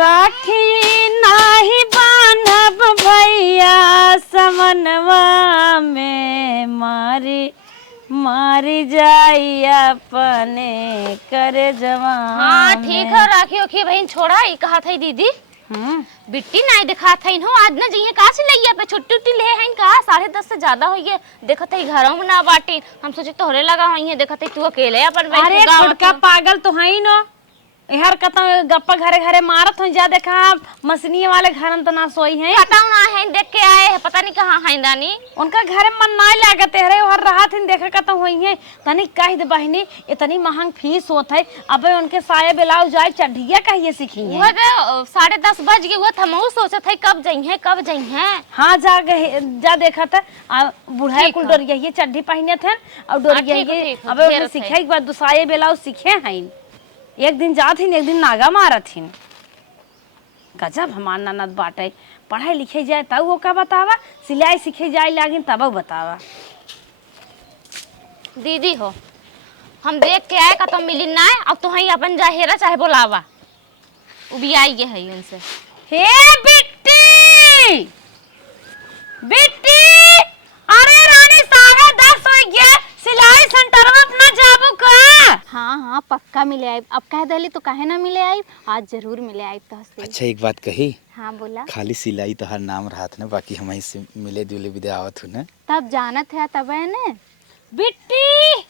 राखी नाही बांधब भैया समनवा में मारी जाई अपने करे जवान। हाँ ठीक है, राखी ओखी बहन छोड़ा ही कहा था दीदी। बिट्टी नहीं दिखा था इन्हों आज ना जइए का से लइया पे छुट्टी उट्टी ले हैं का 10:30 से ज्यादा होइए। देखत है घरों में ना बाटी, हम सोचे तोहरे लगा होइए। देखत है तू अकेले अपन बैठ अरे छोटका पागल तो है ही न यार, कता गप्पा घरे घरे मारत हो जा। देखा मसनी वाले घर तो ना सोई है, पता ना है देख के आए है, पता नहीं कहां है दानी उनका घर मन ना लागत है रे। हर रात इन देखा कता होई है तनी कह दे बहनी इतनी महंग फीस होत है। अबे उनके साये ब्लाउज जाए चढ़िया कहिए सीखी है। वो 10:30 बज गए वो हम सोचत है कब जई है। हां जा देखा था बूढ़ा कुल डोरिया ये चड्ढी पहने थे और डोरिया ये अबे सीखे एक बार दूसरे ब्लाउज सीखे हैं। एक दिन जात हिन एक दिन नागा मारत हिन। गजब हमार ननद बाटे, पढ़ाई लिखे जाए तब वो का बतावा, सिलाई सीखे जाए लागिन तब बतावा। दीदी हो हम देख के आए का तो मिली ना, अब तो ही अपन जाहेरा चाहे बोलावा वो भी आई है उनसे। हे बिट्टी बिट्टी, अरे रानी 10:30 हो गया, सिलाई सेंटर में अपना जाबू का। हाँ पक्का मिले आई। अब कह दली तो काहे ना मिले आई, आज जरूर मिले आई तो हंसे। अच्छा एक बात कही। हाँ बोला। खाली सिलाई तो हर नाम रहा था ना, बाकी हम से मिले जुले विदा आवत हूँ ना। तब जानत है तब है ने बिट्टी।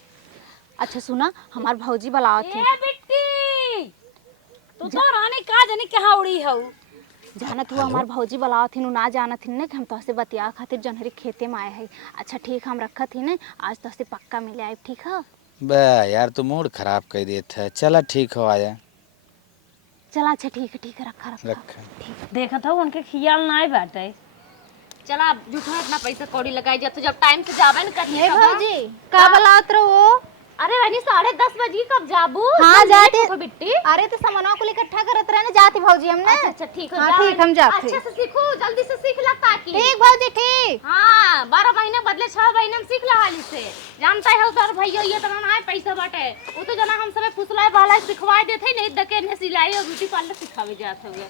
अच्छा सुना हमार भौजी बुलावत है। बिट्टी तो रानी का जाने कहाँ उड़ी हो। जानत हुआ हमार भौजी बुलावत थी ना, जानत थी ने कि हम तो से बतिया खातिर जनहरी खेते में आए है। अच्छा ठीक हम रखत थी ने, आज तो से पक्का मिले आई। ठीक है बे यार तू मूड खराब कर देता है। चला ठीक हो आया। चला अच्छा ठीक है रखा। देखा था उनके खियाल ना बैठे। चला झूठा इतना पैसा कौड़ी लगाई जा, तो जब टाइम से जावे न करिए भौजी का बुलावत रहो। अरे रानी 10:30 बजे कब जाबू। हाँ जाते बिट्टी। अरे तो सामानों को इकट्ठा करत रहे ना, जाती भौजी हमने। अच्छा ठीक है। हाँ ठीक हम जाते। अच्छे से सीखो, जल्दी से सीख ला ताकि। ठीक भौजी ठीक। हाँ 12 महीने बदले 6 महीने में सीख ला हाली से। जानता है उधर भैया ये तना ना पैसा बाटे, वो तो जना हम सब फुसलाए वाला सिखवाए देथे नहीं दके ने सिलाई और ब्यूटी पार्लर सिखावे जात हुए।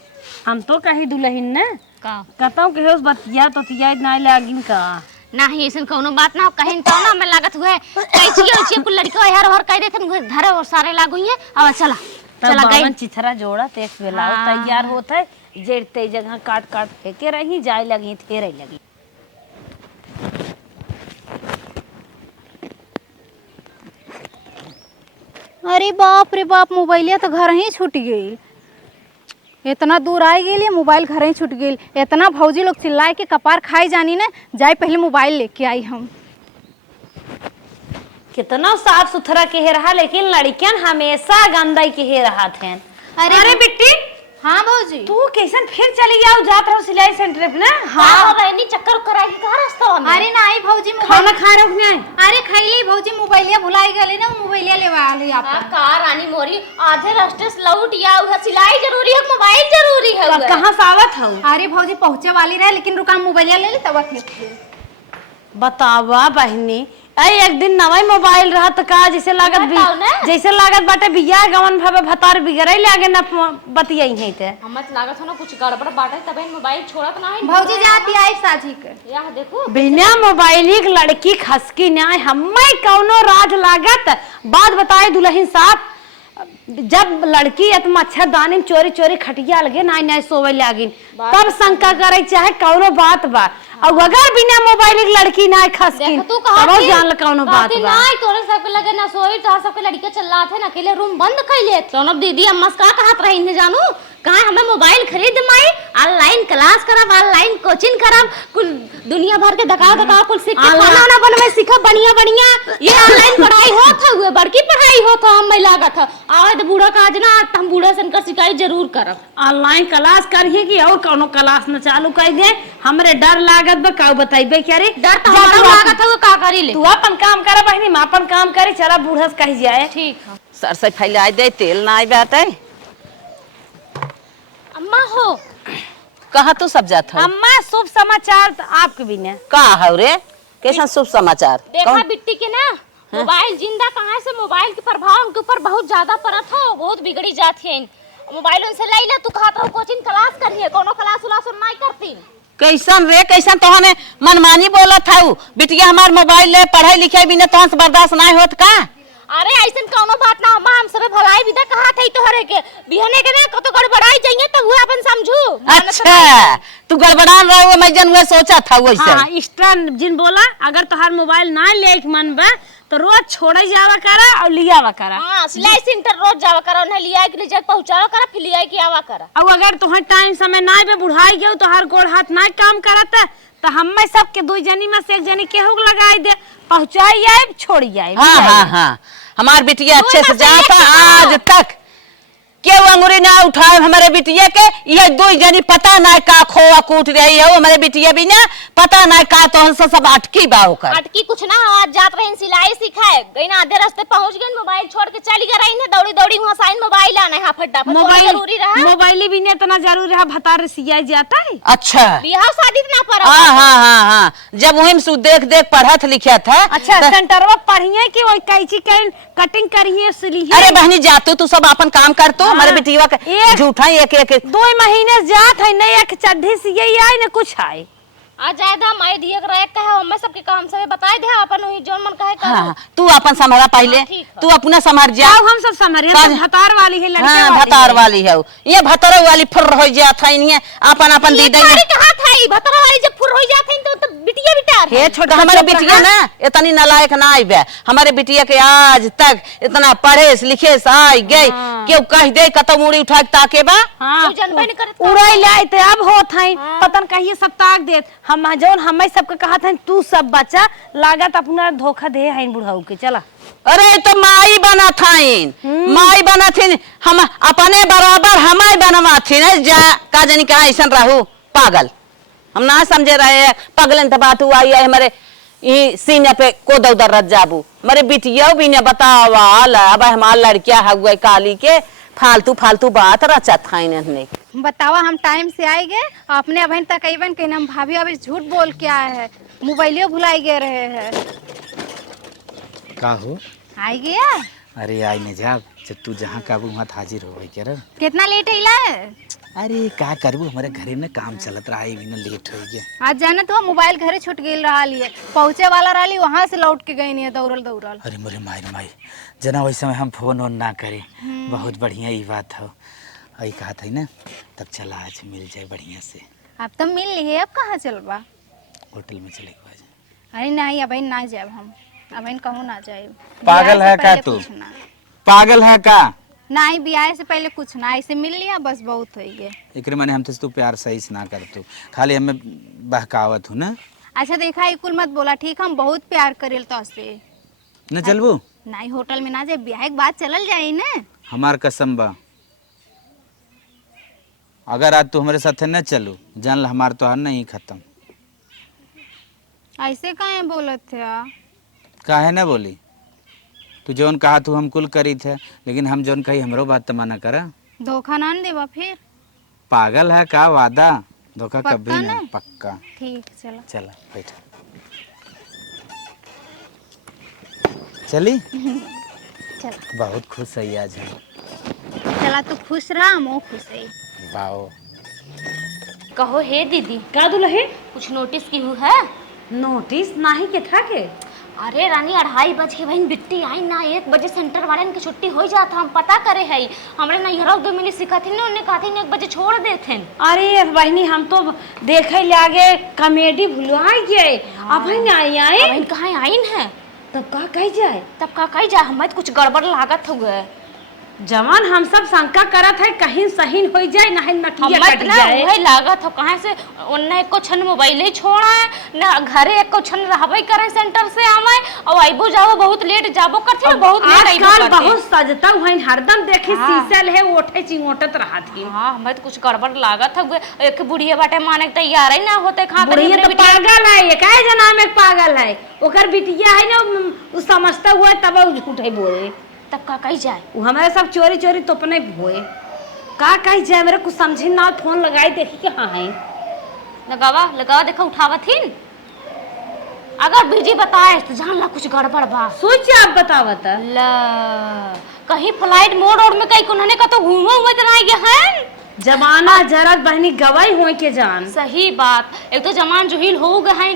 हम तो कही दुल्हन ने का कहताऊ के उस बतिया तो तिया ना लागिन का नहीं ऐसन कोनो बात ना कहीं तो ना मैं लागत हुए कैसी कुल लड़का यार और कह देथे धरे और सारे लागुइए। अब चला गई चिथरा जोड़ा ते एक ब्लाउज तैयार होता है, जेड़ते जगह काट फेंके रही जाए लगी थे रही लगी। अरे बाप रे बाप, मोबाइलिया तो घर ही छूट गई। इतना दूर आई गई मोबाइल घर ही छूट गई। इतना भौजी लोग चिल्लाए के कपार खाई जानी ने, जाए पहले मोबाइल लेके आई हम। कितना साफ सुथरा के रहा, लेकिन लड़कियां हमेशा गंदा के रहा थे। अरे बिट्टी। हाँ भौजी तू कैसन फिर चली जाओ जात रहो सिलाई सेंटर पे ना। हाँ रहनी चक्कर कराई का रास्ता में। अरे नहीं भौजी खाना खा रहे हो। अरे खैली भौजी मोबाइलिया भुलाई गली ना, मोबाइलिया लेवा आली आप। का रानी मोरी आधे रास्ते से लौट या सिलाई जरूरी है मोबाइल जरूरी है। कहां से आवत हो। अरे भौजी पहुंचे वाली रहे, लेकिन रुका मोबाइलिया ले ली तब बतावा बहनी। एक दिन नवा मोबाइल रहा तो का जैसे लागत बाटे बिया गवन भावे भतार बिगड़े लागे ना बतियाई है ते। हमत लागत हो ना कुछ गड़बड़ बाटे तब मोबाइल छोड़त ना है। भौजी जाती आई साजी के यह देखो बिना मोबाइल की लड़की खसकी ना हमें कौनो राज लागत। बात बताए दुल्हन साहब, जब लड़की मच्छरदानी में चोरी चोरी खटिया लगे ना सोवे लागिन तब शंका करे चाहे कौनो बात बा। और अगर बिना मोबाइल की लड़की ना खसकिन तू कहा जान ल कौनो बात बा। नहीं तोरे सब के लगे ना सोई तो सब लड़के चल्ला थे ना अकेले रूम बंद कैले तो दीदी अम्मा का कहत रही ने जानू कहां हमें मोबाइल खरीद माई ऑनलाइन क्लास करब, ऑनलाइन कोचिंग करब, कुल दुनिया भर के धका कुल सीख के खाना ना बनवे सीखब बढ़िया ये ऑनलाइन पढ़ाई होत हुए बड़की पढ़ाई होत हम लागत आवत बूढ़ा काज ना हम बूढ़ा सन का शिकायत जरूर करब। ऑनलाइन क्लास करिए कि और कौनो क्लास न चालू कर दे। हमरे डर लागत बा का बताइबे क्या रे। डर तो लागत है का करी ले। तू अपन काम कर बहनी, मैं अपन काम करी। चला बूढ़ा से कह जाए। ठीक है सर से फैला दे तेल ना बाटे। अम्मा हो कहा तू सब जात हो। अम्मा शुभ समाचार आपके भी ने का है रे कैसा शुभ समाचार। देखा बिट्टी के ना मोबाइल जिंदा कहाँ से मोबाइल के प्रभाव उनके ऊपर बहुत ज्यादा पड़त हो, बहुत बिगड़ी जाती है। मोबाइल उनसे लाई ले तू खाता हो कोचिंग कैसन रे कैसन तो हमें मनमानी बोलत था बिटिया हमार मोबाइल ले पढ़ाई लिखाई बिना तो से बर्दाश्त नहीं होत का। अरे ऐसन कौनो बात ना अम्मा, हम सबे भलाई विदा कहा थई तोहरे के बिहने के ना कतो गड़बड़ाई जाइए त हुआ अपन समझू। अच्छा तू गड़बड़ान रहा मैं जन हुए सोचा था वैसे। हां इष्टा जिन बोला अगर तोहार मोबाइल ना ले मन बा तो रोज छोड़े जावा करा और लियावा करा। हां सिलाई सेंटर रोज जावा करा, उन्हें लिया के ले जा पहुंचावा करा, फिर लिया के आवा करा। और अगर तोहर टाइम समय ना पे बुढ़ाई गयो तोहार गोड़ हाथ ना काम करता तो हम्मे सबके दो जनी में से एक जनी केहू लगाई दे, पहुंचाई आए छोड़ी जाए। हाँ हाँ हाँ हमार बिटिया अच्छे से जाता आज तक केहू अंगुरी ना उठाए हमारे बिटिया के। ये दो जनी पता ना का खोआ कूट रही है हमारे बिटिया भी ना पता ना का तो सब अटकी बा होकर। अटकी कुछ ना आज जात रहे सिलाई सिखाए गई ना, आधे रास्ते पहुंच गए, मोबाइल छोड़ के चली गई ना, दौड़ी दौड़ी वहां साइन मोबाइल आना है फटाफट। मोबाइल जरूरी रहा, मोबाइल भी नहीं इतना जरूरी है, भतार सिया जाता है। अच्छा बियाह शादी ना पर। हाँ हाँ हाँ हाँ जब वही से देख देख पढ़त लिखा था। अच्छा सेंटरवा पढ़िए कि वही कैची कटिंग करिए सिलिए। अरे बहनी जातू तू सब अपन काम कर तो हमारे बिटिया का झूठा एक एक 2 महीने जात है नहीं एक चड्ढी सिए आए न कुछ आए। आ जायदा माई दिए रहे कहे हम सबके काम सब बताए दे अपन वही जोन मन कहे कर। हाँ, तू अपन संभाला पहले। हाँ, तू अपना संभाल जा। हम सब संभाल भतार वाली है लड़के हाँ, वाली भतार वाली है ये भतार वाली फुर हो जात है नहीं अपन अपन ये दीदी सारी कहा था ई भतरा वाली जब फुर हो जात है तो बिटिया बिटार हे छोटा हमारे बिटिया ना इतनी नालायक ना आई बे। हमारे बिटिया के आज तक इतना पढ़े लिखे से आई गई क्यों कह दे कतो मुड़ी उठा के ताके बा। हां जनबे नहीं करत उड़ाई लाए ते अब होत है पतन कहिए सब ताक दे हम जौन हमें सबके कहा था तू सब बच्चा लागत अपना धोखा दे है बुढ़ाऊ के चला। अरे तो माई बना थाइन माई बना थी हम अपने बराबर हमारे बनवा थी ना जा का जानी का ऐसा रहू पागल हम ना समझे रहे पगलन तो बात हुआ है हमारे ई सीने पे को दौदर रत जाबू हमारे बिटिया भी ने बतावा अब हमार लड़किया हुआ काली के फालतू फालतू बात रचा था इन्हें। बतावा हम टाइम से आए गए अपने अभी तक अबन के हम भाभी अभी झूठ बोल के आए हैं, मोबाइलियो भुलाई गए रहे हैं। का हो आई गया अरे आई नहीं जा जब तू जहाँ काबू वहाँ हाजिर हो गई क्या रे। कितना लेट है? अरे का करबू हमारे घरे में काम चलत रहा है लेट हो गया। आज जाना तो मोबाइल घरे छूट गई रहा लिए पहुँचे वाला रही वहाँ से लौट के गई नहीं है दौड़ल दौड़ल। अरे मोरे माई जना वैसे में हम फोन वोन ना करे बहुत बढ़िया ये बात हो आई कहा था ना तब चला आज मिल जाए बढ़िया से। अब तो मिल ली है अब कहाँ चलबा? होटल में चले गए। अरे नहीं अब ना जाए हम अब कहूँ ना जाए। पागल है का तू? पागल है का? नहीं ब्याह से पहले कुछ ना ऐसे मिल लिया बस बहुत हो गया। एक माने हम तू प्यार सही से ना कर तू खाली हमें बहकावत हूँ ना। अच्छा देखा इकुल मत बोला ठीक हम बहुत प्यार करेल तो से न चलबू नहीं होटल में ना जाए ब्याह के बाद चलल जाए ना। हमार कसम बा अगर आज तू हमारे साथ न चलू जान ला हमार तो हर नहीं खत्म। ऐसे काहे बोलत थे? काहे ना बोली तू जौन कहा तू हम कुल करी थे लेकिन हम जौन कही हमरो बात तो माना करा। धोखा ना देवा फिर? पागल है का वादा धोखा पक्का कभी ना? नहीं पक्का। ठीक चलो चला बैठ चली चला बहुत खुश है आज हम। चला तू खुश रहा हम खुश है। बाओ कहो हे दीदी का दुल्हे कुछ नोटिस की हुई है? नोटिस नाही के था के? अरे रानी 2:30 बज के बहन बिट्टी आई ना 1 बजे सेंटर वाले की छुट्टी हो जाता हम पता करे है हमरे नैहरा दो मिली सिखा थी ना उन्हें कहा थी 1 बजे छोड़ देते। अरे बहनी हम तो देखे ले आगे कॉमेडी भुलवा गए अब आई आए बहन कहाँ आइन है तब का कह जाए तब का कही जा हमें कुछ गड़बड़ लागत हुए जवान हम सब शंका करत है कहीं सही हो जाए नहीं नकिया कट जाए वही लागत हो कहाँ से उन्ने एको छन मोबाइल ही छोड़ा है ना घरे एको छन रहबे करे सेंटर से आवे और आइबो जाओ बहुत लेट जाबो करथे बहुत लेट आइबो आजकल करथे बहुत सजता हुआ हरदम देखी शीशल है ओठे चिंगोटत रहा थी। हां हमें तो कुछ गड़बड़ लागत हुए एक बुढ़िया बाटे माने के तैयार ही ना होते खा बुढ़िया तो पागल है ये काहे जना में पागल है ओकर बिटिया है ना उ समझता हुआ तब झूठ है बोले तब का कही जाए वो हमारे सब चोरी चोरी तो अपने भोए का कही जाए मेरे कुछ समझी ना फोन लगाई देखी कि हाँ है लगावा देखा उठावत ही अगर बीजी बताए तो जान ला कुछ गड़बड़ बा सोच आप बतावत ला कहीं फ्लाइट मोड और में कहीं उन्होंने का तो घूमो हुए तो नहीं गया है जमाना जरा बहनी गवाई हुए के जान। सही बात। एक तो जमान जुहिल हो गए हैं,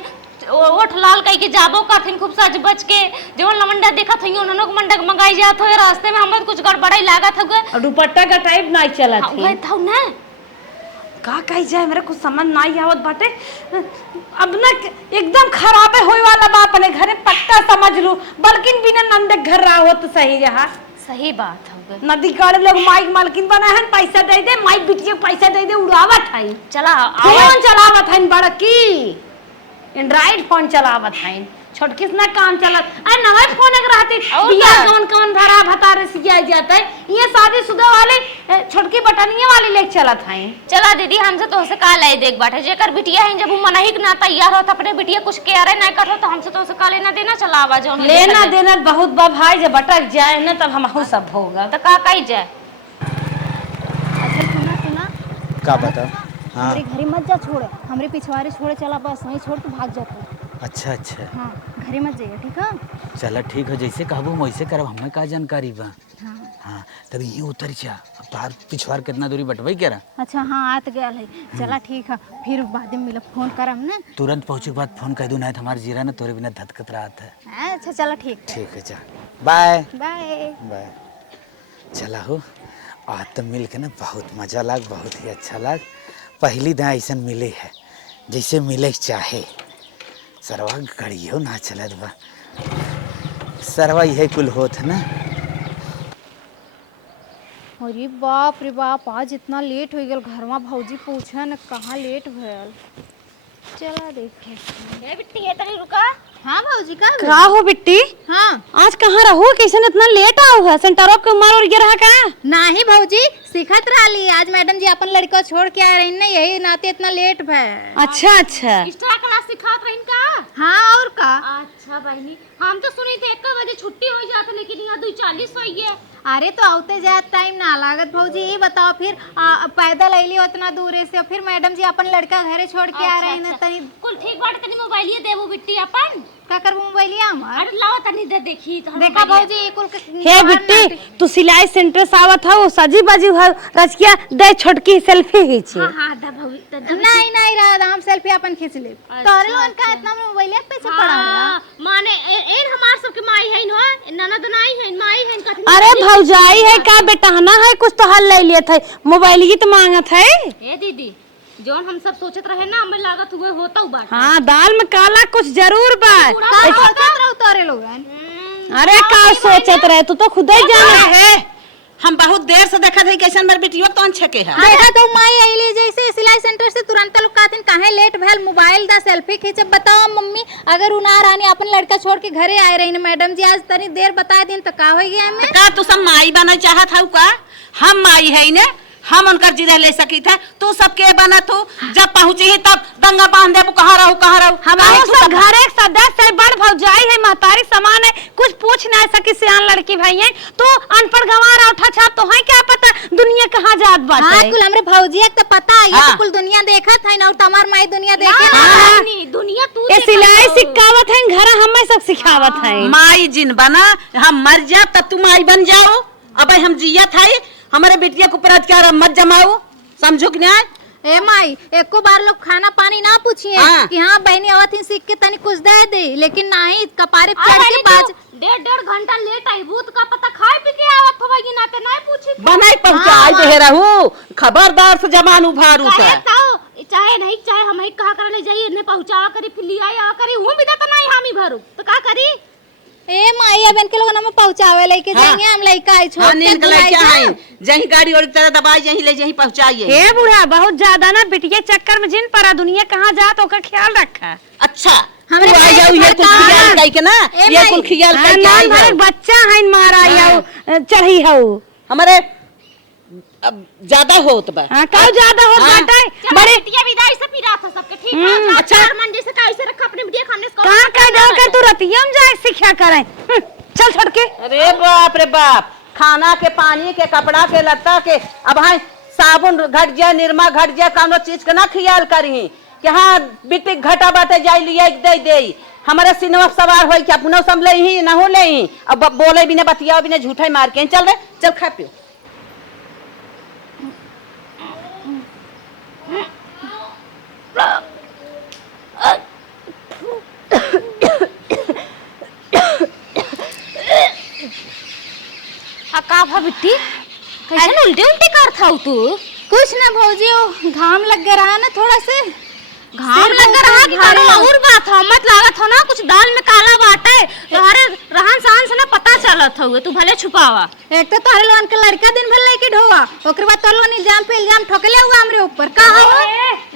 ओठ लाल कई के जाबो काथिन खूब सज बच के जवन लमंडा देखा थई उन्होंने मंडक मंगाई जात हो रास्ते में हमर कुछ गड़बड़ाई लागत हो गए और दुपट्टा का टाइप नहीं चला थी। वही था ना का कही जाए मेरे कुछ समझ नहीं आवत बाटे। अब ना एकदम खराबे होए वाला बा अपने घरे पट्टा समझ लो, बल्कि बिना नंदे घर रहा हो तो सही रहा। सही बात हो गई। नदी काड़े लोग माइक मालकिन बना है, पैसा दे दे, माइक बिटिया पैसा दे दे, उड़ावत है। चला फोन चलावत है बड़की, एंड्रॉइड फोन चलावत है, छोटकिस ना काम चलत। अरे नवा फोन अगर रहती बिया कौन कौन भरा भतारे सिया जाता है। ये शादीशुदा वाले छोटकी बटनिया वाले लेके चलत है। चला दीदी हमसे तो से का ले देख बाटे जेकर बिटिया है जब मनही ना तैयार हो त अपने बिटिया कुछ कह रहे ना कर तो हमसे तो से का लेना देना चला आवाज लेना देना बहुत बा भाई, जब भटक जाए ना तब हम सब होगा तो का कही जाए। अच्छा सुना सुना, का बता। हाँ हमारे घरे मत जा, छोड़ हमरे पिछवाड़े छोड़े चला, बस वहीं छोड़ के भाग जाता। अच्छा अच्छा हाँ घरे मत जाइए, ठीक है। चल ठीक है, जैसे कहबो वैसे करब, हमें का जानकारी बा। हाँ हाँ तब ये उतर जा, अब तार पिछवार कितना दूरी बटवाई क्या रहा। अच्छा हाँ आत गया है, चला ठीक है, फिर बाद में मिलब फोन करम ना। तुरंत पहुँचे के बाद फोन कह दूँ, नहीं तो हमारे जीरा ना तोरे बिना धधकत रहा है। अच्छा चला ठीक है, ठीक है जा, बाय बाय। बाय। चला हो, आज तो मिल के ना बहुत मजा लग, बहुत ही अच्छा लग। पहली दिन ऐसा मिले है जैसे मिले चाहे। सरवा गड़ियो ना चलत बा, सरवा यही कुल होत है ना। अरे बाप रे बाप, आज इतना लेट हो गया घर में, भौजी पूछे न कहाँ लेट भयल। चला देखे। ए बिट्टी है तनी रुका। हाँ भौजी का का हो बिट्टी, हाँ आज कहाँ रहो, कैसे इतना लेट आओ है? सेंटरों के मार और गिरा का? नहीं भौजी सिखत रही, आज मैडम जी अपन लड़का छोड़ के आ रही ना, यही नाते इतना लेट भय। अच्छा अच्छा। एक्स्ट्रा क्लास सिखात रहिन का? हाँ और का। अच्छा बहनी हम तो सुनी थे 1 बजे छुट्टी हो जाती, लेकिन यहाँ 2:40 हुई है। अरे तो आते जात टाइम ना लागत भौजी, ये बताओ फिर पैदल अली उतना दूर से, फिर मैडम जी अपन लड़का घरे छोड़ के आ रही ना, तनी कुल ठीक बात। तनी मोबाइलिए देबो बिट्टी अपन का करबो मोबाइलिया हमार। अरे लाओ तनी दे देखी तो देखा भौजी ये कुल हे बिट्टी, तू सिलाई सेंटर से आवत हो, सजी बाजी हो रचकिया दे छोटकी सेल्फी खींची। हां हां दा भौजी नहीं नहीं रहा, हम सेल्फी अपन खींच ले। तोरे लोगन का इतना मोबाइलिया पैसे पड़ा है माने एन हमार सब के माई है न, ननद नाई है, माई है कथी। अरे भौजाई है का बेटहना है, कुछ तो हल ले लिया था, मोबाइल ही तो मांगत है। ए दीदी जोन हम सब सोचत रहे ना, हमें लागत हुए होता बात। हाँ दाल में काला कुछ जरूर बा। का सोचत रहो तोरे लोगन। अरे का सोचत रहे, तू तो खुद ही जाना है। हम बहुत देर से देखा थे कैसन मेरे बिटियो तो छके है। देखा तो माई आईली जैसे सिलाई सेंटर से तुरंत लोग कहते काहे लेट भेल, मोबाइल दा सेल्फी खींचे। बताओ मम्मी अगर उना रानी अपन लड़का छोड़ के घरे आए रही ना, मैडम जी आज तनी देर बता दिन तो का हो गया हमें। का तू सब माई बना चाहत हऊ का? हम माई है ने, हम उनकर जिरह ले सकी थे, तू सबके बना तू जब पहुंची ही तब दंगा बांध दे, कहाँ रहू कहाँ रहू। हमारे सब घर एक सदस्य है, बड़ भौजाई है, महतारी समान है, कुछ पूछ ना सकी, सियान लड़की भाई है। तो अनपढ़ गंवार उठा छाप तो है, क्या पता दुनिया कहाँ जात बात हाँ है। कुल हमरे भौजी तो पता है, ये हाँ। तो कुल दुनिया देखा था ना, और तमार माई दुनिया देखे ना। हाँ। नहीं दुनिया तू ये सिलाई सिखावत है, घर हमें सब सिखावत है। माई जिन बना, हम मर जा तब तू माई बन जाओ। अब हम जिया था, हमारे बेटिया को पर मत जमाओ, समझो कि नहीं। ए माई एको बार लोग खाना पानी ना पूछिए कि हाँ बहनी आवत ही सीख के तनी कुछ दे दे, लेकिन नहीं कपारे चढ़ के बाज 1.5 घंटा लेट आई, भूत का पता खाए पी के आवत होगा ये नाते नहीं पूछी। बनाई पहुंचाई दे रहू, खबरदार से जमान उभारू चाहे तो चाहे नहीं चाहे हम ही कहा कर ले जाइए ने पहुंचावा करी, फिर लिया आया करी, हूं भी तो नहीं हामी भरू तो का करी। ए माई अब इनके लोगन हमें पहुंचावे लेके जाएंगे, हम लइका आई छोड़ के निकल क्या है, जही गाड़ी और तरह दबाई जही ले जही पहुंचाइए। हे बूढ़ा बहुत ज्यादा ना बिटिया चक्कर में जिन परा, दुनिया कहाँ जात ओकर ख्याल रखा। अच्छा हमरे तू आ भाई जाओ, के ये कुल सरकार। खियाल कई के ना, ए ये भाई। कुल खियाल हाँ, कई के नाम आई भरे है। बच्चा है मारा या चढ़ी हऊ। हमारे अब ज्यादा होत बा। हाँ का ज्यादा हो हाँ। बाटे बड़े बिटिया विदाई से पिरा था सबके ठीक है। अच्छा। मंडी से कैसे रखा अपने बिटिया खाने को कहाँ कह दो के तू रतिया में जाए शिक्षा करे। चल छोड़ के। अरे बाप रे बाप, खाना के, पानी के, कपड़ा के, लत्ता के, अब हाँ साबुन घट जाए, निरमा घट जाए, कौनो चीज के ना ख्याल करी कि हाँ बिटिक घटा बाटे जाए लिया दे दे। हमारे सिनेमा सवार हो कि अपनो संभले ही ना हो ले ही, अब बोले भी ना बतिया भी ना झूठा मार के चल रे, चल खा पियो। बिट्टी कैसे उल्टी उल्टी कर था तू? कुछ ना भौजी, वो घाम लग गया रहा ना थोड़ा से। घाम लग रहा कि करो और बात हो मत लागत हो ना कुछ दाल में काला बाटे तोहरे रहन सहन से ना पता चलत हुए तू भले छुपावा। एक तो तोहरे लोगन के लड़का दिन भर लेके ढोवा, ओकर बाद तोहरे लोगन इल्जाम पे इल्जाम ठोकले हुआ हमरे ऊपर। का हो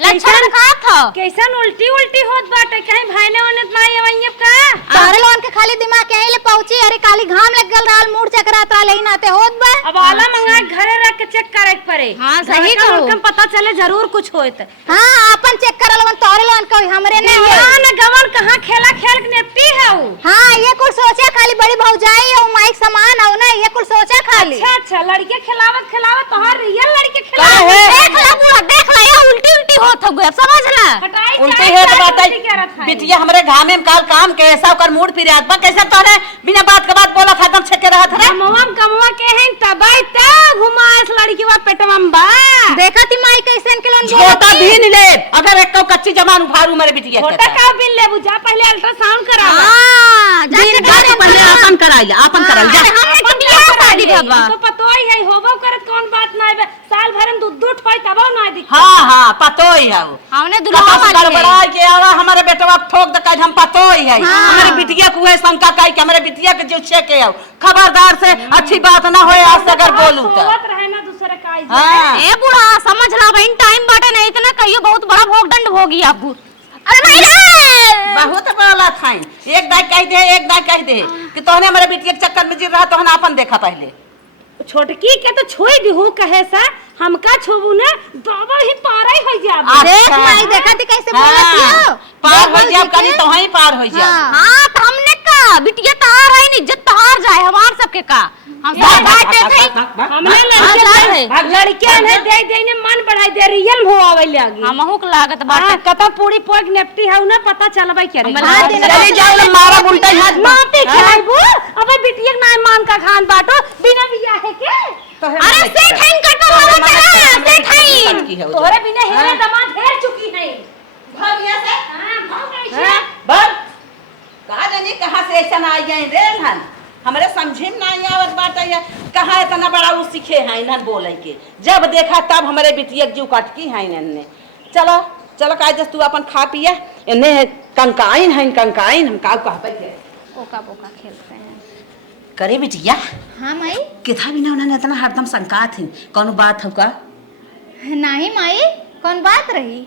लक्षण का था? कैसन उल्टी उल्टी होत बाटे, कहीं भाईने ओने माई अवैयब का तोहरे लोगन के खाली दिमाग के ले पहुंची, अरे काली घाम लग गल रहल, मूड चकरात रहल, यही नाते होत बा। अब आला मंगा के घरे रख के चेक करे के पड़े। हाँ, सही घर का कहो। लोगन पता चले जरूर कुछ होत। हां अपन चेक कर लोगन, तोहरे लोगन के हमरे नहीं है। हां ना गवन कहां खेला खेल के नेपटी है ऊ। हां ये कुल सोचा खाली बड़ी भौजाई और माइक समान हो ना, ये कुल सोचा खाली। अच्छा अच्छा लड़के खिलावत खिलावत तोहार रियल लड़के का खिलावत है? देख ला बुआ देख ला ये उल्टी उल्टी होत हुए समझ ला। हटाई उल्टी चाय है तो चाय बात उल्टी कह रहा था। बिटिया हमरे घामे में काल काम के ऐसा कर मूड फिर आत बा कैसे तोने बिना बात के बात बोला था दम छके रहत रे। कमवा के हैं तबाई ता घुमास लड़की वा पेटवा में बा। देखा ती माई कैसन के लोन छोटा भीन ले अगर एक कच्ची जबान उखाड़ू मेरे बिटिया के। छोटा का बिल ले बुझा पहले अल्ट्रासाउंड करा। हां दिन जाके पहले अपन कराइला अपन कराइला जा। हमने तो बियाह शादी भबा। तो पतो ही है होबो करत कौन बात ना है, साल भर में दूध ठोई तब ना दिख। हां हां पतो ही है हमने दुल्हा कपास वाली है। गड़बड़ा के आवा हमारे बेटवा ठोक द काज हम पतो ही है। हमारे बिटिया को है शंका काई के हमारे बिटिया के जो छके आओ खबरदार से अच्छी बात ना होए आज से अगर बोलू तो। सोवत रहे ना दूसरे काई। हां ए बुढ़ा समझ ला बहन टाइम बाटे नहीं इतना कहियो बहुत बड़ा भोग दंड होगी आपको। अरे नहीं रे बहुत बोला था एक दाई कह दे कि तोहने हमारे बिटिया के चक्कर में जी रहा तोहने अपन देखा पहले। छोटकी के तो छोई दिहु कहे सा हमका छोबू ने बाबा ही पारा ही हो जाब। देख माई देखा ती कैसे बोलत हो। पार हो जाब कनी तो वहीं पार हो जाब। हां तो हमने का बिटिया तहार है नहीं इज्जत तहार जाए हमार सबके का हम सब बाटे थे। हमने लड़के ने दे दे ने मन बढ़ाई दे रियल हो आवे लागी। हमहु के लागत बाटे कता पूरी पोक नेपटी है ना पता चलबे करे। चले जाओ मारा उल्टा हाथ माटी खिलाइबू अबे बिटिया ना मान का खान बाटो बिना बिया है के। अरे से खाइन कटा वाला तेरा से खाइन तोरे बिना हेरे दमाद घेर चुकी है। भाग यहाँ से हां भाग गई छे। भाग कहा जानी कहां से ऐसा ना आई गए रे हन हमरे समझे में नहीं आवत बात है कहां इतना बड़ा उ सीखे हैं इन्हन बोले के जब देखा तब हमारे बिटिया जीव काटकी है इन्हने। चलो चलो काज तू अपन खा पिया इन्ने कंकाइन है कंकाइन हम का कहबे के ओका बोका खेलते हैं। करे बिटिया हां माई किथा बिना उन्होंने इतना हरदम शंका थी कौन बात हो का नहीं माई कौन बात रही।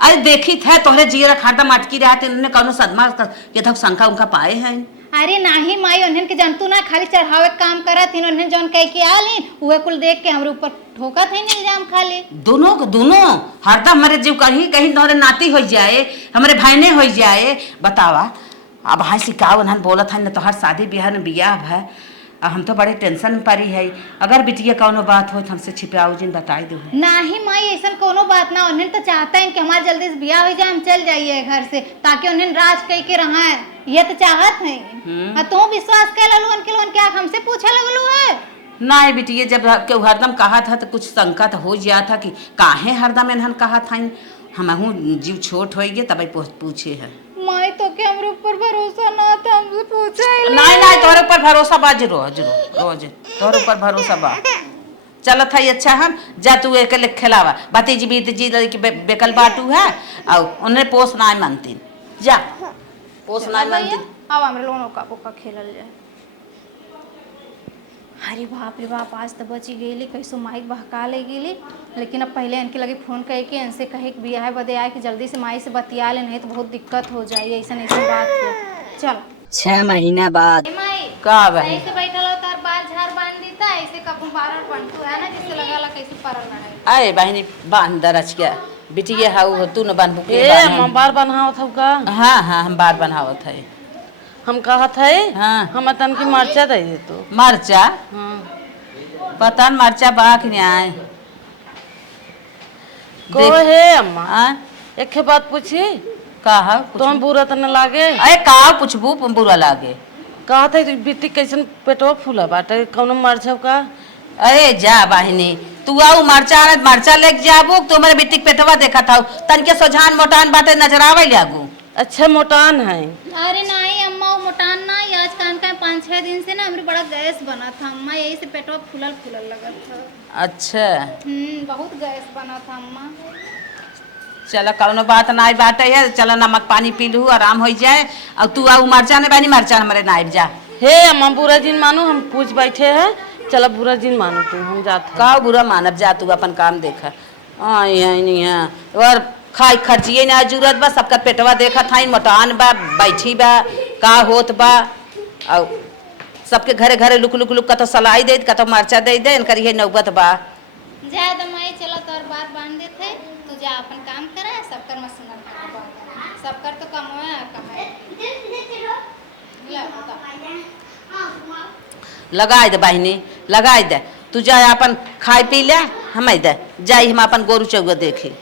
अरे देखी थे तोहरे जीरा हरदम अटकी रहते इन्होंने कौन सदमा के था शंका उनका पाए हैं। अरे नहीं माई उन्हन के जानतू ना खाली चढ़ावे काम करत हिन उन्हन जौन कह के आली उहे कुल देख के हमरे ऊपर ठोकत है इल्जाम खाली। दोनों हरदम हमारे जीव कहीं कहीं तोहरे नाती हो जाए हमारे भाईने हो जाए बतावा अब हाय सिकाव उन्हन बोलत है न तोहर शादी ब्याह न बियाह है अब हम तो बड़े टेंशन में पड़ी है अगर बिटिया कौनो बात हो तो हमसे छिपाओ जिन बताई दो। नहीं माई ऐसा कोनो बात ना उन्हें तो चाहता है कि हमारे जल्दी से ब्याह हो जाए हम चल जाइए घर से ताकि उन्हें राज कह के रहा है ये तो चाहत है। तू विश्वास कर ललू उनके लोन क्या हमसे पूछे लगलू है। नहीं बिटिया जब केहू हरदम कहा था तो कुछ शंका तो हो गया था कि काहे हरदम इन्हन कहा था हमहू जीव छोट हो गए तब पूछे है। माई तो के हमरे ऊपर भरोसा ना था हमसे पूछा नहीं तोहरे ऊपर भरोसा बा रोज तोहरे ऊपर भरोसा बा चलत है अच्छा हम जा तू एक खिलावा भतीजी बीतीजी बेकल बाटू है और उन्हें पोस ना मानती जा पोस ना मानती। अब हमरे लोन ओका बोका खेलल जाए। अरे बाप रे बाप आज तो बची गई कैसो माइक बहका ले गेली लेकिन अब पहले इनके लगे फोन कहे कि इनसे कहे कि बियाह बदे आए कि जल्दी से माई से बतिया ले नहीं तो बहुत दिक्कत हो जाए ऐसा बात है। चल 6 महीना बाद माई का बहन ऐसे बैठल हो तार बाल झाड़ बांध देता ऐसे कपू बारर बनतू है ना जिससे लगा ला कैसे परल ना है। अरे बहनी बांध दरच के बिटिया हाउ तू न बांध बुके ए हम बार बनावत हव का हाँ हम बार बनावत है हम कहत है हाँ हम तन की मरचा दे दे तो मरचा हां पता न मरचा बा कि नहीं आए को है अम्मा हाँ एक बात पूछी कहा तो हम बुरा त न लागे अरे का पूछबू बुरा लागे कहत है बिट्टी कैसन पेटवा फूला बाटे कौनो मरचा का अरे जा बहनी तू आऊ मरचा लेके जाबू तो मेरे बिट्टी पेटवा देखा था तन के सोझान मोटान बाटे नजर आवे लागू अच्छा मोटान है। अरे नहीं अम्मा वो मोटान ना आज कान का 5 5-6 दिन से ना हमरे बड़ा गैस बना था अम्मा, यही से पेटवा फूलल फूलल लगा था। अच्छा बहुत गैस बना था अम्मा। चलो कौनो बात नहीं बाटे है, चलो नमक पानी पी लू आराम हो जाए। और तू आऊ मरचा ने बानी मरचा हमारे नाइब जा। हे अम्मा बुरा दिन मानो, हम पूछ बैठे हैं। चलो बुरा दिन मानो तू, हम जाते हैं। का बुरा मानब जा, तू अपन काम देखा। नहीं है और खाई खर्चिए ना जरूरत बा, सबका पेटवा देखा था मोटान बा बैठी बा का होत बा। और सबके घरे घरे लुक लुक लुक कतो सलाई दे कतो मरचा दे दे इनकर ये नौबत बा। जा दमाई चलो तोर बात बांध देते, तू जा अपन काम करा, सबकर मसना सबकर तो कमवा कहा लगाए दे बहनी लगाए दे, तू जा अपन खाई पी ले, हम दे जाई हम अपन गोरू चौगा देखे।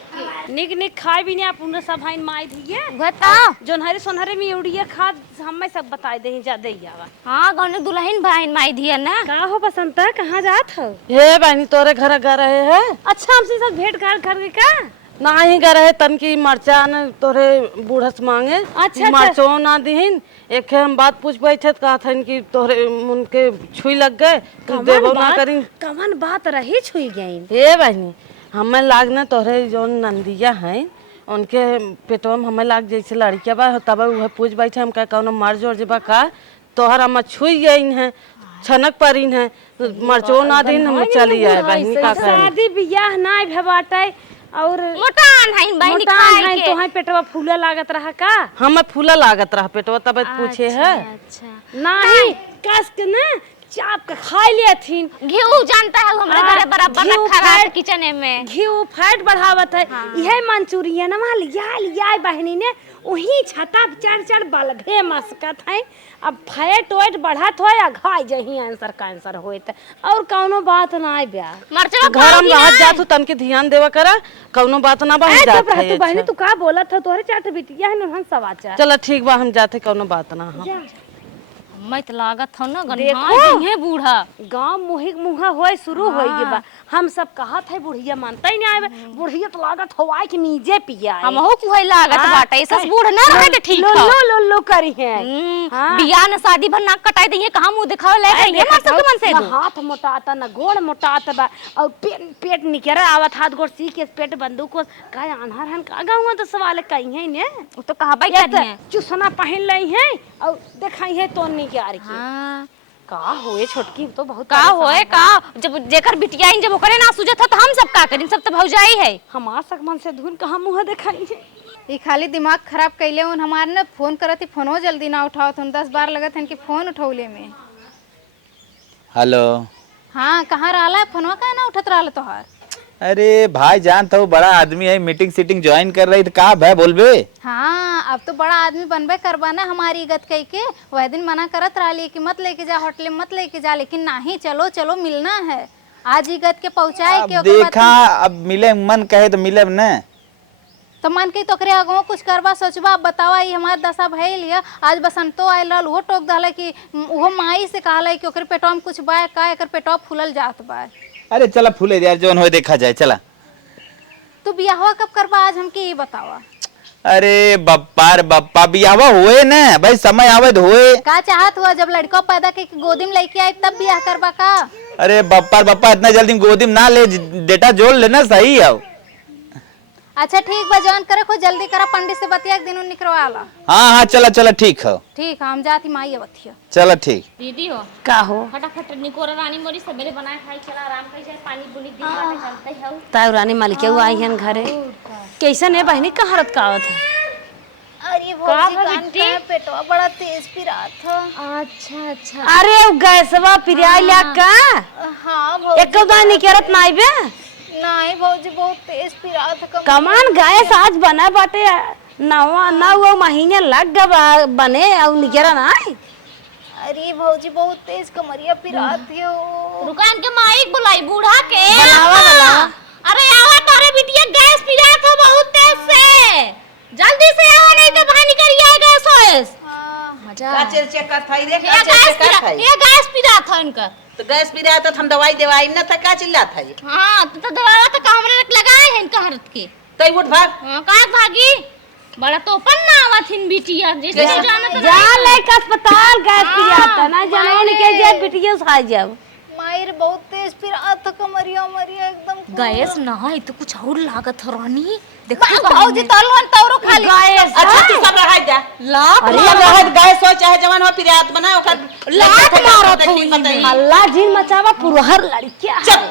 निक निक खाए भी नहीं आप उन्हें सब हाइन माई दिए बता जोनहरे सोनहरे में उड़िए खा हमें सब बताए दे जा दे आवा। हाँ गौने दुल्हन बहन माई दिया ना। का हो बसंत कहाँ जात हो? हे बहनी तोरे घर गा रहे हैं। अच्छा हमसे सब भेंट घाट कर का ना ही गा रहे तन की मरचा न तोरे बूढ़स मांगे। अच्छा। मरचो ना दीहिन। एक हम बात पूछ बैठे कहा था कि तोरे उनके छुई लग गए तू देबो ना करी। कवन बात रही छुई गई? हे बहनी हमें लागना तोरे जो नंदिया हैं उनके पेटवा में हमें लाग जैसे लड़किया बा, तब वह पूछ बैठे हम कह मर जोर जेबा का तोहर हम छुई गई हैं छनक परीन है मरचो ना दिन हम चली आए बहनी का करें। शादी बियाह ना भबाटे और मोटान है बहनी खाए के। तो पेटवा फूला लागत रहा का? हमें फूला लागत रहा पेटवा तब पूछे है। अच्छा नहीं कस के ना चाप के खा लिए थीन। घी जानता है हमारे घरे बराबर रखा रहा है किचन में। घी फैट बढ़ावत है। यह मंचूरियन लिया बहनी ने वही छता चढ़ बलघे मस्कत है। अब फैट वेट बढ़त हो या घाय जही आंसर कैंसर होत और कौनो बात ना ब्या। मरचवा घर में रहत जात तन के ध्यान देवा करा कौनो बात ना बह जात है। तू बहनी तू का बोलत हो? तोरे चाट बिटिया है हम समाचार। चलो ठीक बा हम जाते कौनो बात ना। हम मैं तो लागत हो ना देखो है बूढ़ा गांव मुहा होए शुरू हो गए बा। हम सब कहत है बुढ़िया मानता ही नहीं आवे। बुढ़िया तो लागत हवाई के नीचे पिया है। हम हो कुहै लागत बाटे सस बूढ़ ना रहे तो ठीक है। लो करी है। बियाह न शादी भर नाक कटाई दिए कहां मुंह दिखावे ले रही है मर सब मन से। ना हाथ मोटाता ना गोड़ मोटाता बा और पेट निकरे आवत हाथ गोड़ सी के पेट बंदूक को का अनहर हन का गांव तो सवाल कहीं है ने वो तो कहा भाई कर दिए चुसना पहन लई है और देखाई है तो नहीं क्या रही। हां का होए छोटकी तो बहुत का होए का जब जेकर बिटिया इन जब ओकरे ना सुजत था तो हम सब का करिन सब तो भौजाई है। हमार सक मन से धुन कहां मुंह देखाई है। ये खाली दिमाग खराब कैले उन हमारे ना फोन करत ही फोनो जल्दी ना उठावत उन 10 बार लगत हन कि फोन उठौले में। हेलो हाँ कहाँ रहला फोनवा का ना उठत रहला तोहार? अरे भाई जान तो बड़ा आदमी है मीटिंग सीटिंग ज्वाइन कर रही तो का भाई बोलबे। हाँ अब तो बड़ा आदमी बनबे करबाना हमारी इज्जत कह के। वह दिन मना करत रही कि मत लेके जा होटल मत लेके जा, लेकिन नहीं चलो चलो मिलना है आज इज्जत के पहुँचाए के। देखा अब मिले मन कहे तो मिले न तो मन के तोकरे अगवा कुछ करबा सोचबा। अब बतावा ये हमार दशा भइल है। आज बसंतो आयल रहल वो टोक दहले कि वो माई से कहला कि ओकरे पेटवा में कुछ बा का एकर पेटवा फूलल जात बा। अरे चला फूले यार जोन हो देखा जाए चला। तू बियाहवा कब करबा आज हमके ये बतावा। अरे बप्पा बियाहवा हुए न भाई समय आवत हुए। का चाहत हुआ जब लड़का पैदा के गोदी में लेके आए तब बियाह करबा का? अरे बप्पा इतना जल्दी गोदी में ना ले डेटा जोड़ लेना सही है। अच्छा ठीक बा जवान करे को जल्दी करा पंडित से बतिया दिन निकलवाला। हाँ चला ठीक है। ठीक है हम जाती माई अवथिया। चलो ठीक। दीदी हो का हो फटाफट निकोरा रानी मोरी सवेरे बनाए खाई चला आराम कर जाए पानी बुनी दिन बाटे चलते है। ताऊ रानी मालिके आई हन घरे कैसन है बहनी कहारत का आवत है? अरे भौजी कान का पेटवा बड़ा तेज पिरात था। अच्छा अरे गैसवा पिरिया ला का? हाँ भौजी एक दानी निकरत नाई बे नहीं भौजी बहुत तेज पिरात था। कमान गैस आज बना बाटे नवा महीने लग गए बने और निकरा ना। अरे भौजी बहुत तेज कमरिया पिरात है। रुकान के माइक बुलाई बूढ़ा के बनावा। अरे आवा तारे बिटिया गैस पिया तो बहुत तेज से जल्दी से आवा नहीं तो भानी करिए गैस होएस। मजा का चेक कर थाई देख ये गैस पिया था इनका तो गैस पी रहा तो हम दवाई देवाई न था का चिल्ला था ये। हां तो दवा तो हमरे लगाए हैं इनका हरत के तई उठ भाग। हां का भागी बड़ा तो अपन ना आवथिन बिटिया जैसे जाना तो जा लेके अस्पताल गैस पियाता ना जानोन के जे बिटिया खा जाब मायर बहुत तेज फिर अथ कमरिया मरिया एकदम गैस ना है तो कुछ और लागत है रानी देखो भौजी तलवन तौरो खाली गैस अच्छा तू सब रहा जा लाख अरे रहा गैस हो चाहे जवान हो फिर आत बना ओकर लात मारत हुई अल्लाह जिन मचावा पुरहर लड़किया चल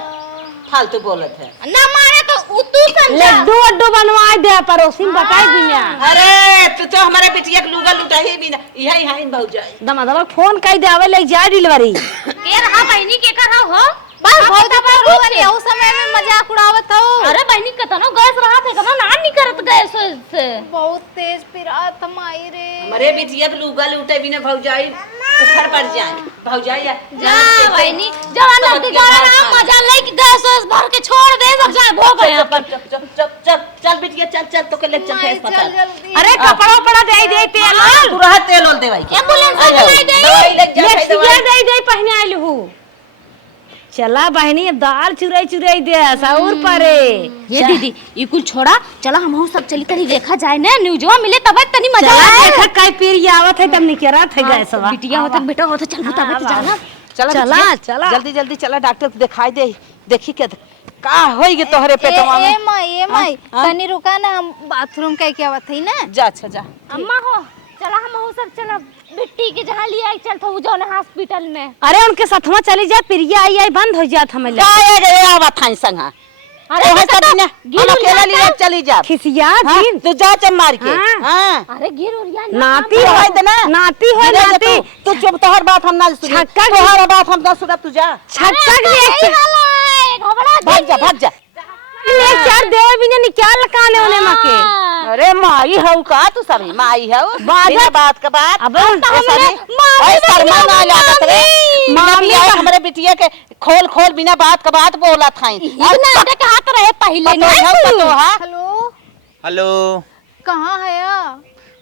फालतू बोलत है ना मारे तो तू समझा लड्डू अड्डू बनवा दे पड़ोसी बताई बिना अरे तू तो हमारे बिटिया के लुगा लुटाही भी ना यही हाइन बहु जाए दमा फोन कई देवे ले जा डिलीवरी के रहा बहनी के कर रहा हो बस भौजी पर यहू समय में मजाक उड़ावत हो अरे बहनी कतनो गैस रहा थे कतना ना नहीं करत गैस से बहुत तेज फिर अथ माई रे हमारे बिटिया के लुगा लुटे भी ना बहु जाए ऊपर पड़ जाए बहु जाए जा बहनी जवान लड़की जाना ना मजा लेके गैस भर के छोड़ दे सब जाए भोग गए चल बिटिया चल चल तो के ले चल अस्पताल अरे कपड़ा उपड़ा दे दे तेल तू रहा तेल ओल देवाई के एम्बुलेंस बुलाई दे दवाई ले जा ये सिया दे दे पहने आइल हूँ चला बहनी दाल चुराई चुराई दे सौर परे ये दीदी ये कुल छोड़ा चला हम सब चली तनी देखा जाए ना न्यूज़वा मिले तब तनी मजा चला आए देखा कई पीर आवत है तब निकरत है गैस बिटिया होता बेटा होता चल तब जाना चला चला जल्दी जल्दी चला डॉक्टर को दिखाई दे देखी के का होई गे तोहरे पेटवा में ए माई तनी रुका ना हम बाथरूम का क्या बात है ना जा अच्छा जा अम्मा हो चला हम सब चला बिट्टी के जहाँ लिया चल तो जो हॉस्पिटल में अरे उनके साथवा चली जा प्रिया आई आई बंद हो जात हमें काय रे आवत हई संगा अरे है सब ना हम अकेला लिए चली जा खिसिया हाँ, दिन तू जा चल मार के हाँ। हां अरे गिर और या नाती है है ना नाती है नाती तू चुप तोहर बात हम ना सुन छक्का तोहर बात हम ना सुनब तू जा छक्का घबरा भाग जा ने चार देव बिना निकाल काने होने मके अरे माई हऊ का तू सभी माई हऊ बाजा- बात का बात अब हमरे ओए शर्मा ना लागत रे मामी मामी हमरे बिटिया के खोल खोल बिना बात का बात बोला थाई इतना अटक हाथ रहे पहले तो हां हेलो हेलो कहाँ है या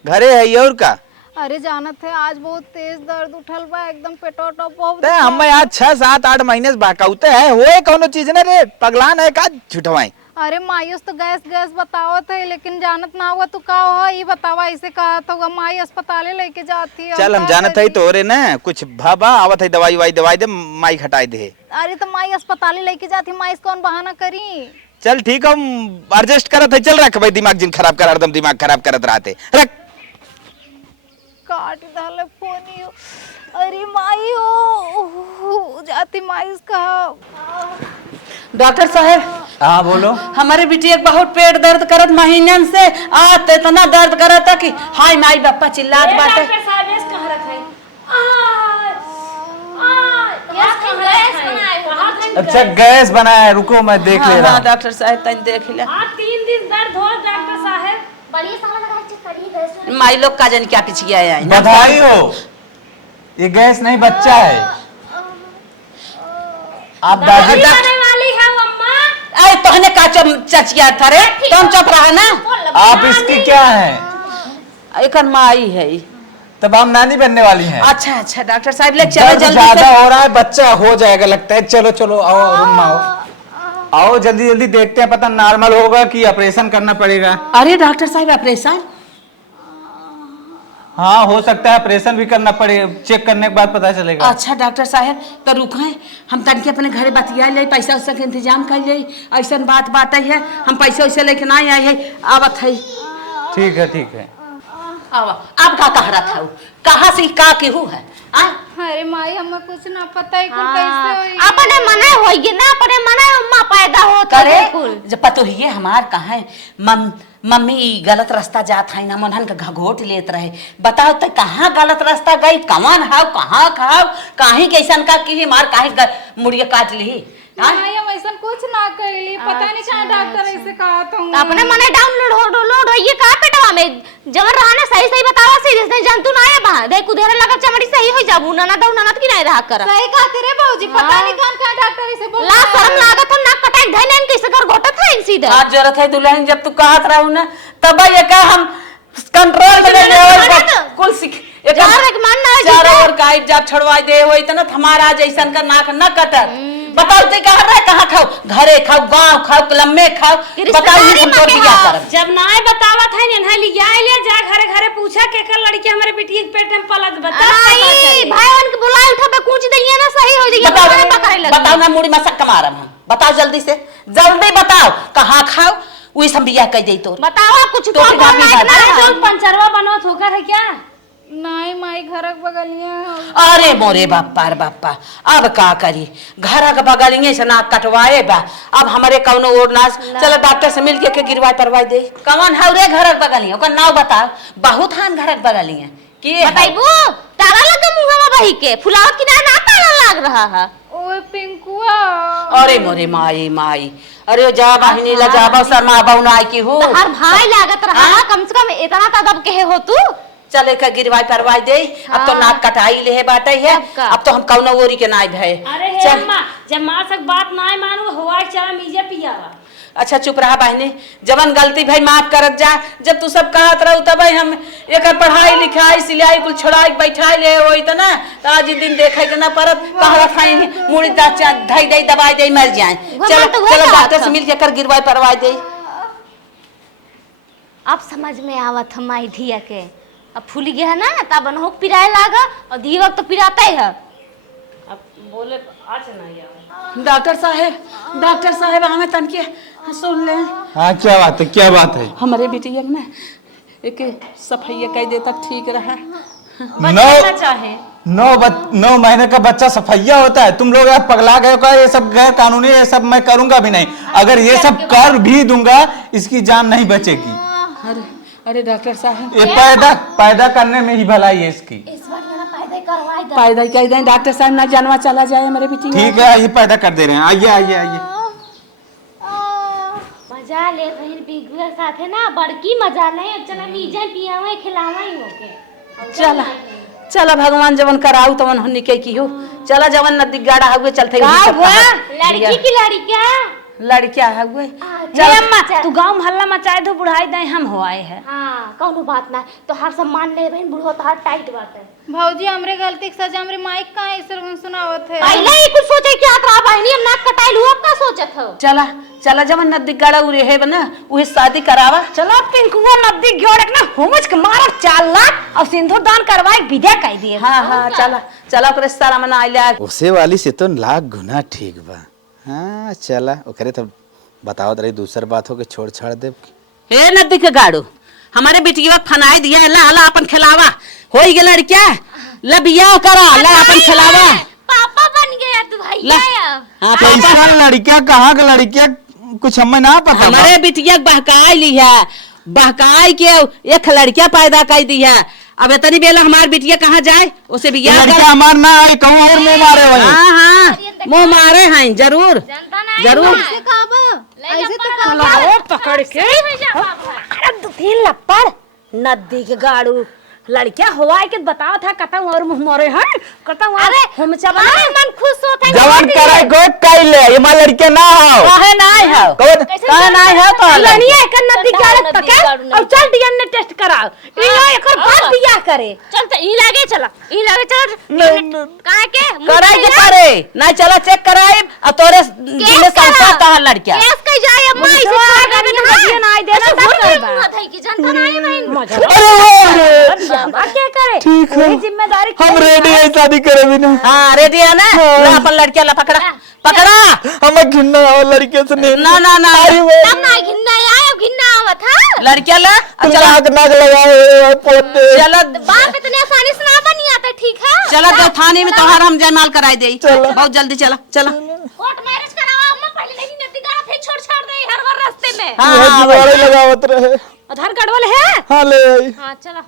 घरे है और का अरे जानत है आज बहुत तेज दर्द उठल बा एकदम पेटो टो बहुत ते हम आज 6-7-8 महीने से बाकाउते है होए कोनो चीज ने रे पगलान है का झुठवाई अरे मायूस तो गैस गैस बतावत है लेकिन जानत ना हुआ तू का हो ये बतावा ऐसे कहा तो माई अस्पताले लेके जाती है चल हम जानत है तो रे ना कुछ भाबा आवत है दवाई दे माई हटाई दे अरे तो माई अस्पताले लेके जाती माई कौन बहाना करी चल ठीक हम एडजस्ट करत है चल रख भाई दिमाग जिन खराब कर एकदम दिमाग खराब करत रहते रख काट डाले फोन अरे माई हो जाती माई कहा डॉक्टर साहब हाँ बोलो। हमारे बिटिया के बहुत पेट दर्द करत महीनन से आज तो इतना दर्द करत है कि हाय माई बापा चिल्लात बाटे अच्छा गैस बनाया है रुको मैं देख ले रहा हाँ हूँ। डॉक्टर साहब तन देख ले 3 दिन दर्द हो डॉक्टर साहब बढ़िया साला लगा चेक करिए गैस माई लोग का जन क्या पिछिया है बधाई हो ये गैस नहीं बच्चा है। आप दादी वाली है अम्मा अरे तोहने का चचिया था रे तुम चुप रहा ना आप इसकी क्या है एक माई है तब हम नानी बनने वाली हैं। अच्छा अच्छा डॉक्टर साहब ले चलो दर्द जल्दी ज्यादा से हो रहा है बच्चा हो जाएगा लगता है। चलो चलो आओ रूम में आओ आओ जल्दी जल्दी देखते हैं पता नॉर्मल होगा कि ऑपरेशन करना पड़ेगा। अरे डॉक्टर साहब ऑपरेशन हाँ हो सकता है ऑपरेशन भी करना पड़े चेक करने के बाद पता चलेगा। अच्छा डॉक्टर साहब तो रुके हम तनके अपने घरे बतिया ले पैसा उसा के इंतजाम कर ले ऐसा बात है हम पैसा वैसा लेके ना आए है आवत है ठीक है ठीक है। आवा अब का कह रहा था कहाँ से का केहू है अरे माई हमें कुछ ना पता है कुल कैसे होई अपने मना होइए ना अपने मना अम्मा पैदा होत करे जब पतो ही हमार कहा है मम्मी गलत रास्ता जात है ना मनहन का घोट लेत रहे बताओ तो कहाँ गलत रास्ता गई कमान हाव कहाँ खाओ काहे कैसन का की मार काहे मुड़िया काट ली माई हम ऐसा कुछ ना करी पता नहीं कहाँ डॉक्टर ऐसे कहा तो अपने मने डाउनलोड होइए का पेटवा में जवन रहना सही सही बतावा सीरियस नहीं जानतू ना है बा देख उधर लगा चमड़ी सही हो जाबू ना दऊ ना की नहीं रहा कर सही कहते रे बाबूजी पता नहीं कहाँ डॉक्टर ऐसे बोल ला शर्म लागत हम ना कटाई धैले हम कैसे घर घोटत है सीधा आज जरूरत है दुल्हन जब तू कहत रहू ना तब ये का हम कंट्रोल में कुल सीख एक मन ना चारों ओर गाइड जब छड़वाई दे हो इतना हमारा जैसन का नाक न कटत बताओ ते कहाँ खाओ घरे खाओ गांव खाओ क्लब में खाओ बताओ ये हमको दिया कर जब नाय बतावत है है लिया ले जा घरे घरे पूछा के कर लड़की हमारे बेटी के पेट में पलत बता आई भाई उनके बुलाए उठा पे कूच दइया ना सही हो जाइए बताओ पकड़े लग बताओ ना मुड़ी मसक कमारम हम बताओ जल्दी से जल्दी बताओ कहाँ खाओ वही सब बिया कह दे तो बताओ कुछ तो अरे पंचरवा बनवत होकर है क्या नहीं माई घरक बगलिया अरे मोरे बाप्पा रे बाप्पा अब का करी घर के बगलिए से नाक कटवाए बा अब हमारे कौनो और नाच चलो डॉक्टर से मिल के गिरवाई परवाई दे कौन है रे घर के बगलिए ओकर नाम बताओ बहुत हान घर के बगलिए के बताइबू ताला लगा मुंहवा बही के फुलावत की ना ताला लग रहा है ओए पिंकुआ अरे मोरे माई माई अरे जा बहिनी ला जाबो शर्मा बौनाई की हो हर भाई लागत रहा कम से कम इतना तदब के हो तू चले का गिरवाई परवाई दे अब तो नाक कटाई ले बाटे है अब तो हम कौनो ओरी के नाई भय अरे हे अम्मा जब मां से बात ना मानू हुआ चला मीजे पियावा अच्छा चुप रहा बहनी जवन गलती भाई माफ करत जा जब तू सब कहत रहू तब हम एक पढ़ाई लिखाई सिलाई कुल छोड़ाई बैठाई ले होई त ना त आज दिन देखे के ना परत कहला खाई मुड़ी धई दई दवाई दई मर जाए चलो चलो डॉक्टर से मिल के कर गिरवाई परवाई दे अब समझ में आवत हमारी धिया के अब फूल गया है ना तब हो पिराए लागा और दीवक तो पिराता ही है अब बोले आज ना यार डॉक्टर साहब हमें तन के सुन ले हाँ क्या बात है हमारे बेटिया ना एक सफाई कह दे तक ठीक रहा चाहे 9 महीने का बच्चा सफैया होता है तुम लोग यार पगला गए हो ये सब गैर कानूनी ये सब मैं करूंगा भी नहीं अगर ये सब कर भी दूंगा इसकी जान नहीं बचेगी अरे डॉक्टर साहब ये पैदा करने में ही भलाई है इसकी इस बार ना पैदा करवाई दे पैदा कह दें डॉक्टर साहब ना जानवा चला जाए हमारे बेटी ठीक है आइए पैदा कर दे रहे हैं आइए मजा ले रही बिगुआ साथे ना बड़की मजा नहीं चला मीजे पियावे खिलावे होके चला चला भगवान जवन कराऊ तवन हमनी के की हो चला जवन नदी गाड़ा हुए चलते लड़की की लड़किया लड़किया हुए अम्मा तू गांव मोहल्ला मचाए दो बुढ़ाई दे हम हो आए हैं हां कौनो बात ना तो हर सम्मान ले बहन बुढ़ो तो टाइट बात है भौजी हमरे गलती के सजा हमरे माइक का ऐसे सुनावत है पहले ही कुछ सोचे क्या तरा बहनी हम नाक कटाई लू अब का सोचत हो चला चला जवन नदी गाड़ा उरे है बना उहे शादी करावा चलो पिंकुआ नदी जोड़क ना होमच के मार 4 लाख और सिंदूर दान करवाए विदा कह दिए हां चला चला ओकरे सारा मना आइला उसे वाली से तो लाख गुना ठीक बा हाँ चला ओकरे तो बताओ रही दूसर बात हो के छोड़ छाड़ दे हे नदी के गाड़ो हमारे बिटिया फनाई दिया ला ला अपन खिलावा होई गेल लड़किया ला बियाह करा ला अपन खिलावा पापा बन गया तू भैया हां कैसा लड़किया कहाँ का लड़किया कुछ हमें ना पता हमारे बिटिया बहकाई ली है बहकाई के एक लड़किया पैदा कर दी है अब इतनी बेला हमार बिटिया कहाँ जाए उसे बियाह लड़का हमार ना आए कहूँ और मुंह मारे वही हाँ मुंह मारे हैं जरूर जरूर ऐसे तो पकड़ के अरे 2-3 लपड़ नदी के गाड़ू लड़किया हुआ के बताओ था कता और मुंह मारे हैं कता अरे हम चबा मन खुश होता है जवान कराई गो कई ले ये मां लड़के ना हो काहे नहीं है काहे नहीं है तो लनिया एक नदी गाड़ पके और चल डीएनए टेस्ट कराओ इनो एकर बाद बियाह करे चल तो ई लागे चला चल काहे के कराई के करे नहीं चला चेक कराई और तोरे जिले संसार का लड़किया केस कह जाए अम्मा इसे छोड़ दे नदिया ना आई देना तब करबा मुंह धई की जनता नहीं बहन क्या करे ठीक है जिम्मेदारी हम रेडी है शादी करे बिना हाँ रेडी है ना ला अपन लड़किया ला पकड़ा पकड़ा हमें घिन्ना हो लड़के से नहीं ना ना ना तब ना घिन्ना आया घिन्ना आवत है लड़किया ला चला नाक नाक लगाओ पोते चला बाप इतने आसानी से ना बनी आता ठीक है चला दो थाने में तोहार हम जयमाल कराई दे बहुत जल्दी चला चला कोर्ट मैरिज कराओ अम्मा पहले नहीं नदी गाड़ा फिर छोड़ दे हर बार रास्ते में हाँ जुगाड़े लगावत रहे आधार कार्ड वाले है हाँ ले आई हां चलो